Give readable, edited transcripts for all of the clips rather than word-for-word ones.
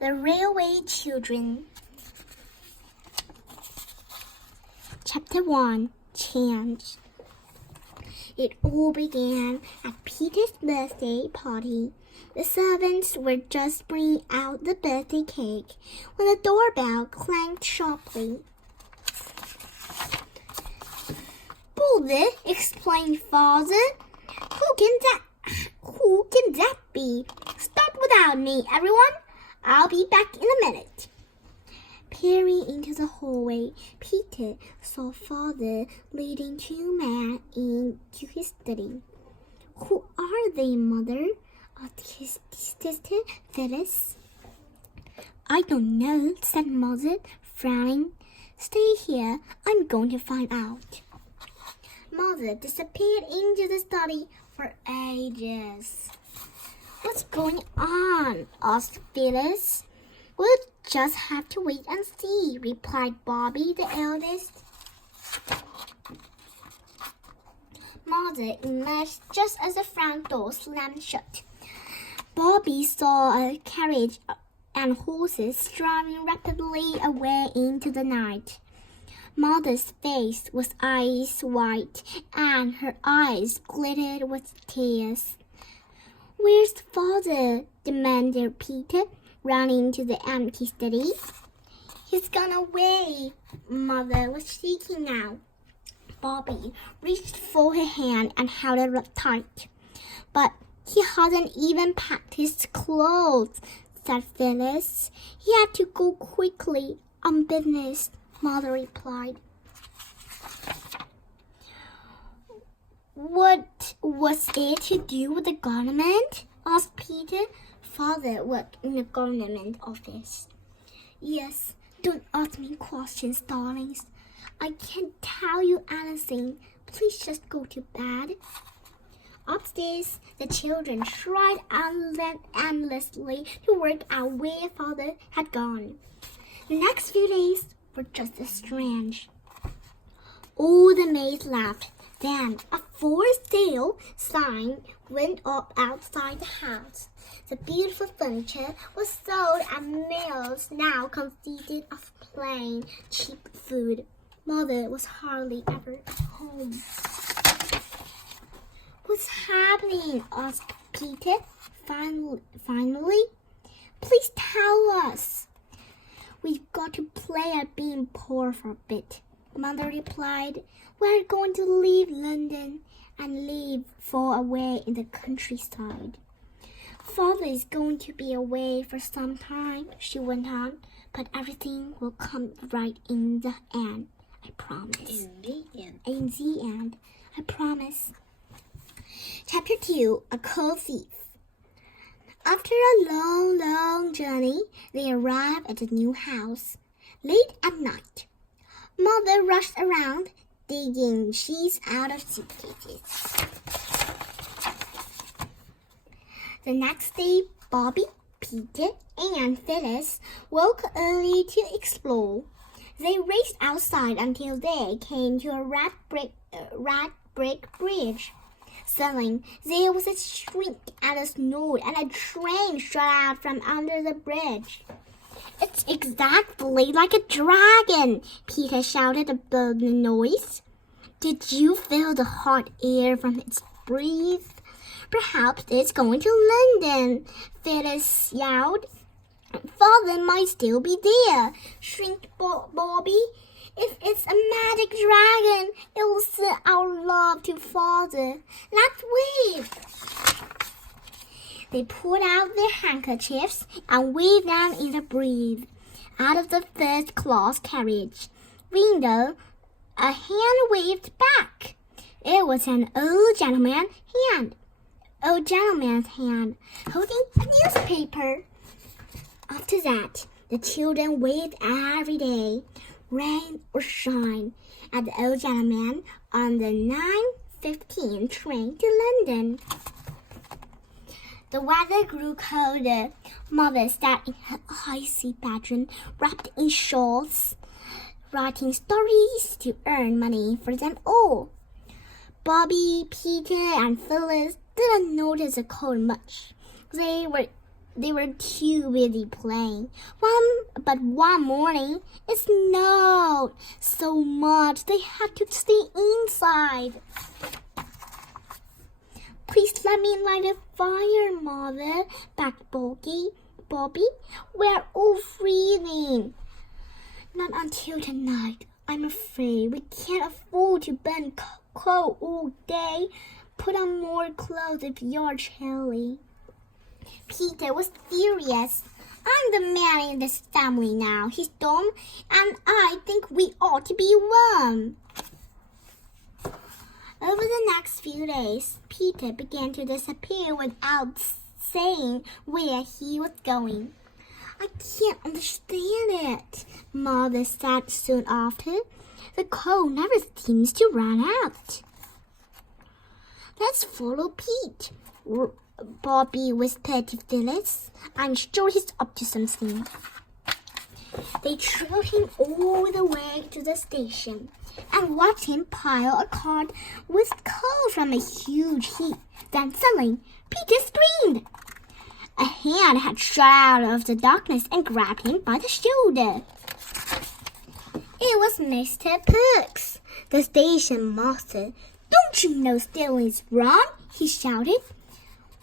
The Railway Children. Chapter 1. Change. It all began at Peter's birthday party. The servants were just bringing out the birthday cake when the doorbell clanged sharply. "Bother!" exclaimed Father. Who can that be? Start without me, everyone. I'll be back in a minute." Peering into the hallway, Peter saw Father leading two men into his study. "Who are they, Mother?" asked his sister Phyllis. "I don't know," said Mother, frowning. "Stay here. I'm going to find out." Mother disappeared into the study for ages. "What's going on?" asked Phyllis. "We'll just have to wait and see," replied Bobby, the eldest. Mother emerged just as the front door slammed shut. Bobby saw a carriage and horses driving rapidly away into the night. Mother's face was ice white, and her eyes glittered with tears. "Where's Father?" demanded Peter, running to the empty study. "He's gone away," Mother was shaking out. Bobby reached for her hand and held it up tight. "But he hasn't even packed his clothes," said Phyllis. "He had to go quickly on business," Mother replied. "What was it to do with the government?" asked Peter. Father worked in the government office. "Yes, don't ask me questions, darlings. I can't tell you anything. Please just go to bed." Upstairs, the children tried endlessly to work out where Father had gone. The next few days were just as strange. All the maids left. Then a for sale sign went up outside the house. The beautiful furniture was sold and meals now consisted of plain, cheap food. Mother was hardly ever home. "What's happening?" asked Peter finally. "Please tell us." "We've got to play at being poor for a bit," Mother replied. "We're going to leave London and live far away in the countryside." "Father is going to be away for some time," she went on, "but everything will come right in the end. I promise." In the end, I promise. Chapter 2. A Coal Thief. After a long journey, they arrived at the new house. Late at night, Mother rushed around, digging sheets out of suitcases. The next day, Bobby, Peter, and Phyllis woke early to explore. They raced outside until they came to a red brick bridge. Suddenly, there was a shriek and a snort, and a train shot out from under the bridge. "It's exactly like a dragon," Peter shouted above the noise. "Did you feel the hot air from its breath? Perhaps it's going to London," Phyllis yelled. "Father might still be there," shrieked Bobby. "If it's a magic dragon, it will send our love to Father. Let's wave." They pulled out their handkerchiefs and waved them in the breeze. Out of the first-class carriage window, a hand waved back. It was an old gentleman's hand holding a newspaper. After that, the children waved every day, rain or shine, at the old gentleman on the 9:15 train to London. The weather grew colder. Mother sat in her icy bedroom, wrapped in shawls, writing stories to earn money for them all. Bobby, Peter, and Phyllis didn't notice the cold much. They were they were too busy playing. But one morning, it snowed so much they had to stay inside. Please let me light a fire, Mother, begged Bobby. We're all freezing. Not until tonight. I'm afraid we can't afford to burn coal all day. Put on more clothes if you're chilly. Peter was furious. I'm the man in this family now, he stormed, and I think we ought to be warm. Over the next few days, Peter began to disappear without saying where he was going. I can't understand it, Mother said soon after. The coal never seems to run out. Let's follow Pete, Bobby whispered to Phyllis. I'm sure he's up to something. They drove him all the way to the station and watched him pile a cart with coal from a huge heap. Then suddenly, Peter screamed. A hand had shot out of the darkness and grabbed him by the shoulder. It was Mr. Perks, the station master. Don't you know stealing's wrong? He shouted.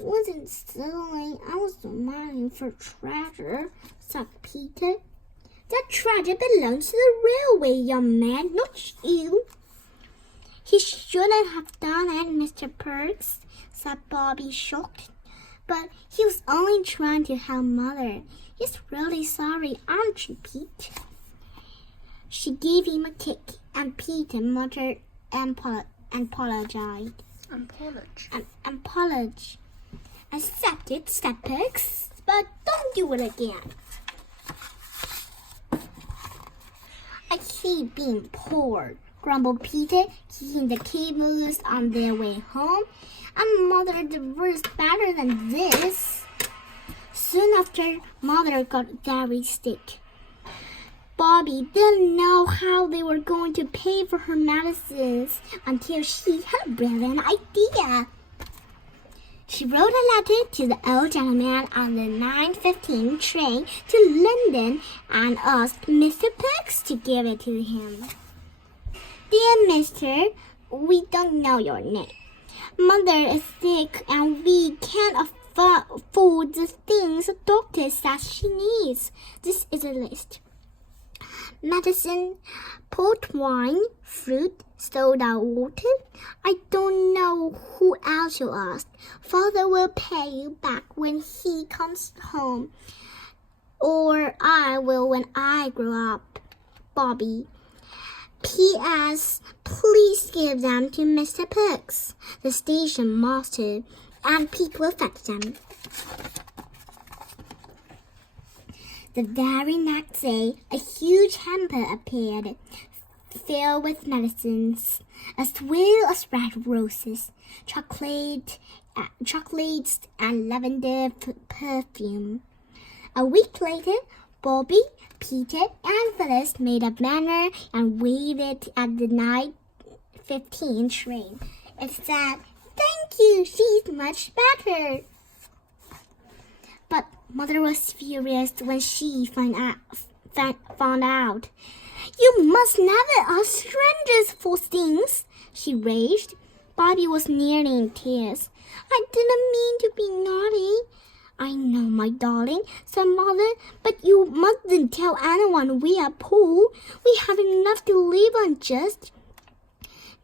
Wasn't stealing, I was mining for treasure, said Peter. That treasure belongs to the railway, young man, not you. He shouldn't have done it, Mr. Perks, said Bobby, shocked. But he was only trying to help Mother. He's really sorry, aren't you, Pete? She gave him a kick, and Peter muttered and apologized. Accept it, said Perks, but don't do it again. I hate being poor, grumbled Peter, kicking the cables on their way home. And Mother deserves better than this. Soon after, Mother got very sick. Bobby didn't know how they were going to pay for her medicines until she had a brilliant idea. She wrote a letter to the old gentleman on the 9:15 train to London and asked Mr. Perks to give it to him. Dear Mister, we don't know your name. Mother is sick and we can't afford the things the doctor says she needs. This is a list. Medicine, port wine, fruit, soda water. I don't know who else you ask. Father will pay you back when he comes home. Or I will when I grow up. Bobby. P.S. Please give them to Mr. Perks, the station master, and Pete will fetch them. The very next day, a huge hamper appeared, filled with medicines, as well as red roses, chocolates, and lavender perfume. A week later, Bobby, Peter, and Phyllis made a banner and waved it at the 9:15 train. It said, "Thank you, she's much better." But Mother was furious when she found out. You must never ask strangers for things, she raged. Bobby was nearly in tears. I didn't mean to be naughty. I know, my darling, said Mother, but you mustn't tell anyone we are poor. We have enough to live on just.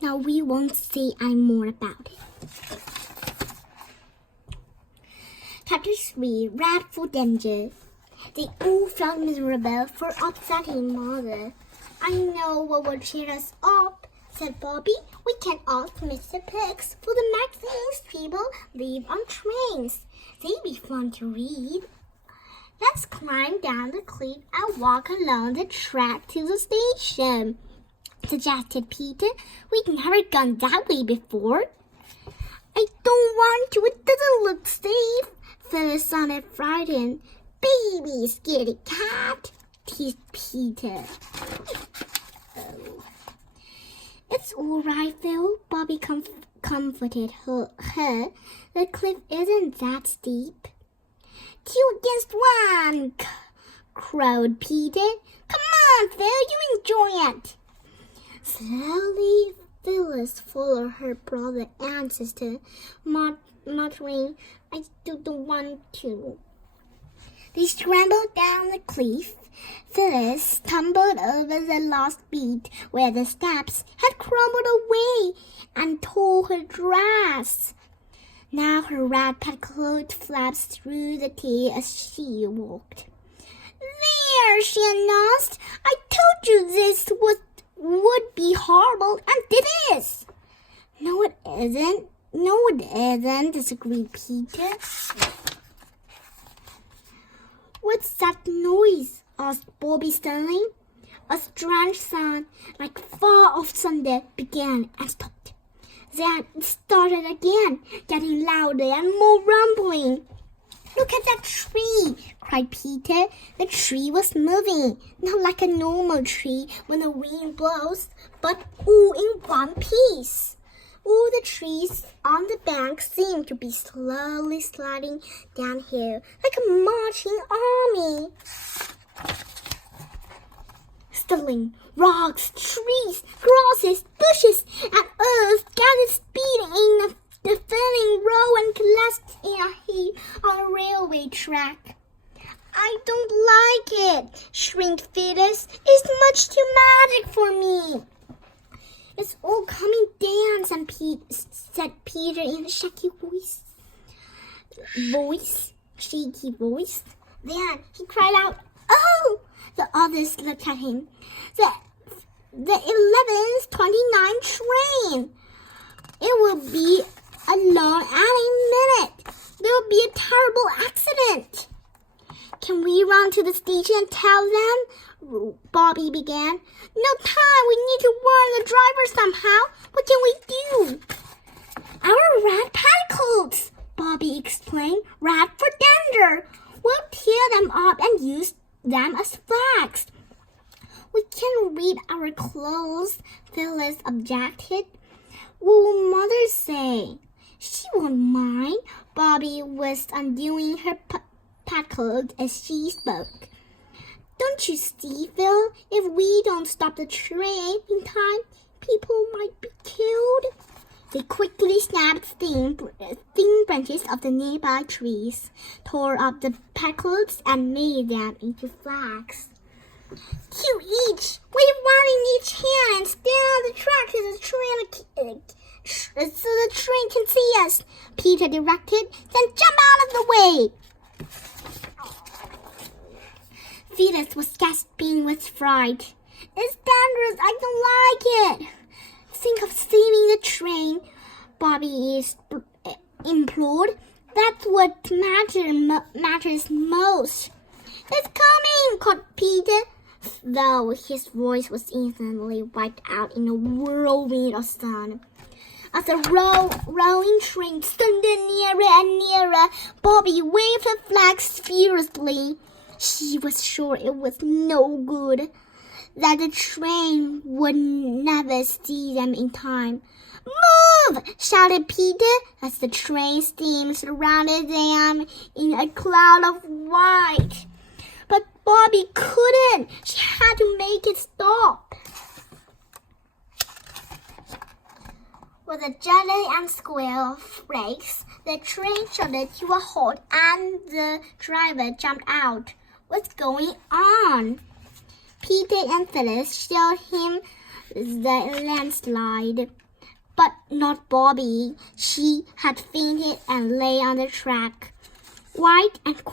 Now we won't say any more about it. Chapter 3, Red for Danger. They all felt miserable for upsetting Mother. I know what will cheer us up, said Bobby. We can ask Mr. Perks for the magazines people leave on trains. They'd be fun to read. Let's climb down the cliff and walk along the track to the station, suggested Peter. We'd never gone that way before. I don't want to. It doesn't look safe. Phyllis sounded frightened. Baby scaredy cat, teased Peter. It's all right, Phil. Bobby comforted her. The cliff isn't that steep. 2 against 1, crowed Peter. Come on, Phil, you enjoy it. Slowly, Phyllis followed her brother and sister, muttering, I still don't want to. They scrambled down the cliff. Phyllis stumbled over the last beat where the steps had crumbled away and tore her dress. Now her red petticoat flaps through the tea as she walked. There, she announced. I told you this would be horrible, and it is. No, it isn't. No, it isn't, disagreed Peter. What's that noise? Asked Bobby sternly. A strange sound, like far-off thunder, began and stopped. Then it started again, getting louder and more rumbling. Look at that tree, cried Peter. The tree was moving, not like a normal tree when the wind blows, but all in one piece. All the trees on the bank seemed to be slowly sliding downhill like a marching army. Suddenly, rocks, trees, grasses, bushes, and earth gathered speed in a defending row and collapsed in a heap on a railway track. I don't like it, shrieked Phyllis. It's much too magic for me. It's all coming down, said Peter in a shaky shaky voice. Then he cried out, Oh! The others looked at him. The 11:29 train. It will be along any minute. There will be a terrible accident. Can we run to the station and tell them? Bobby began. No time. We need to warn the driver somehow. What can we do? Our red petticoats, Bobby explained. Red for danger. We'll tear them up and use them as flags. We can read our clothes, Phyllis objected. What will Mother say? She won't mind. Bobby was undoing her petticoat as she spoke. Don't you see, Phil? If we don't stop the train in time, people might be killed. They quickly snapped thin branches of the nearby trees, tore up the petticoats, and made them into flags. 2 each. Wave one in each hand and stand on the track so the train can see us, Peter directed. Then jump out of the way. Phyllis was gasping with fright. It's dangerous. I don't like it. Think of saving the train, Bobby implored. That's what matters most. It's coming, called Peter, though his voice was instantly wiped out in a whirlwind of sound. As the rolling train thundered nearer and nearer, Bobby waved her flags furiously. She was sure it was no good, that the train would never see them in time. Move! Shouted Peter as the train steam surrounded them in a cloud of white. But Bobby couldn't. She had to make it stop. With a jelly and squeal of brakes, the train shuddered to a halt and the driver jumped out. What's going on? Peter and Phyllis showed him the landslide, but not Bobby. She had fainted and lay on the track, white and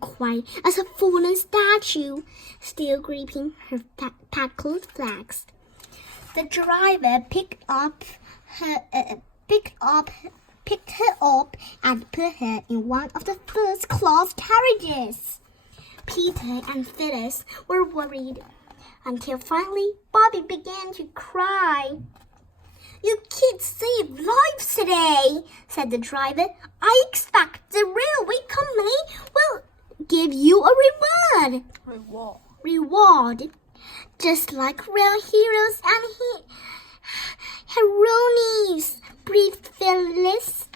quiet as a fallen statue, still gripping her petticoat flags. The driver picked her up and put her in one of the first-class carriages. Peter and Phyllis were worried until finally Bobby began to cry. You kids saved lives today, said the driver. I expect the railway company will give you a reward. Just like real heroes and heroines, breathed Phyllis.